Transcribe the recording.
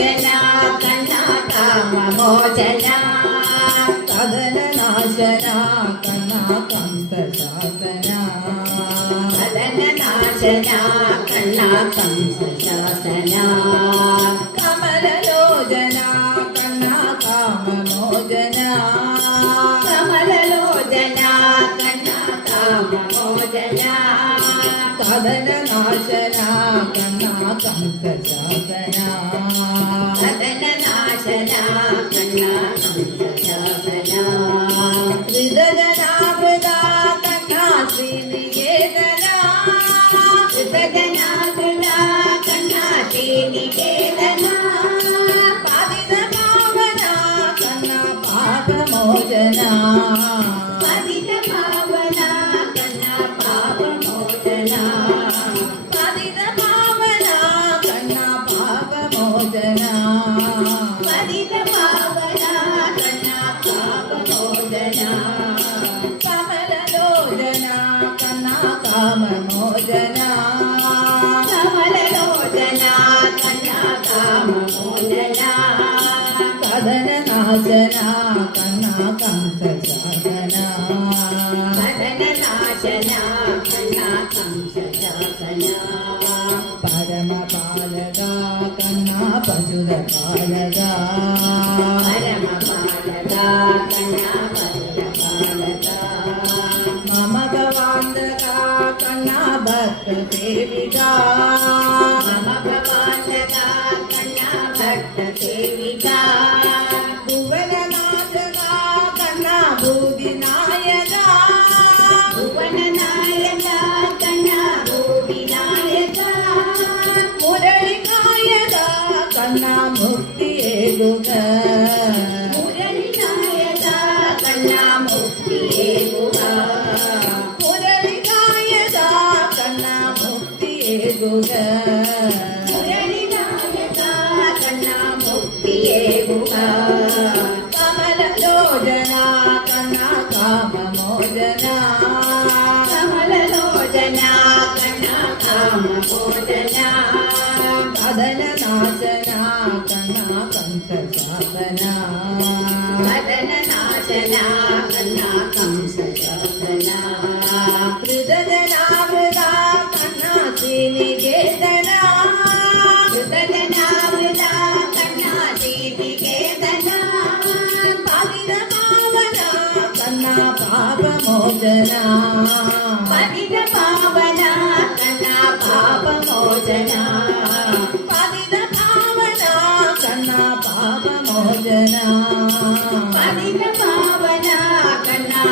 മോചന കണ്ണാ കാമ മോചന കഥന നാശന കണ്ണാ കംസ ശാസന കഥന നാശന കണ്ണാ കംസ ശാസന കമലലോചന കണ്ണാ കാമ മോചന കമലലോചന കണ്ണാ കാമ മോചന കഥന നാശന കണ്ണാ കംസ ശാസന കഥന നാശന കണ്ണാ കംസ ശാസന ഹൃദജനാമൃത കണ്ണാ ശ്രീനികേതന ഹൃദജനാമൃത കണ്ണാ ശ്രീനികേതന പതിത പാവന കണ്ണാ പാപമോചന പതിത പാവന കണ്ണാ പാപമോചന പതിത പാവന കണ്ണാ പാപമോചന പതിത പാവന കണ്ണാ പാപമോചന കമലലോചന കണ്ണാ കാമമോചന കമലലോചന കണ്ണാ കാമമോചന കഥന നാശന കണ്ണാ കംസ ശാസന കഥന നാശന കണ്ണാ കംസ ശാസന പരമപാലക കണ്ണാ പശുര പാലക പരമപാലക കണ്ണാ പരമപാലക മമകവാന്തക കണ്ണാ ഭക്ത സേവിക മമ ഭവാന്തക കണ്ണാ ഭക്ത സേവിക ഭുവനനാഥക കണ്ണാ ഭൂതിനായക ഭുവനനായക കണ്ണാ ഭൂവിനായക മുരളികായക കണ്ണാ മുക്തിയേകുക മുരളിനായക കണ്ണാ മുക്തിയേകുക മുരളികായക കണ്ണാ മുക്തിയേകുക മുരളിനായക കണ്ണാ മുക്തിയേകുക കമലലോചന കണ്ണാ കാമമോചന കമലലോചന കണ്ണാ കാമമോചന കഥന നാശന കണ്ണാ കംസ ശാസന കഥന നാശന കണ്ണാ കംസ ശാസന ഹൃദജനാമൃത കണ്ണാ ശ്രീനികേതന ഹൃദജനാമൃത കണ്ണാ ശ്രീനികേതന പതിത പാവന കണ്ണാ പാപമോചന പതിത പാവന കണ്ണാ പാപമോചന പതിത പാവന കണ്ണാ പാപമോചന പതിത പാവന കണ്ണാ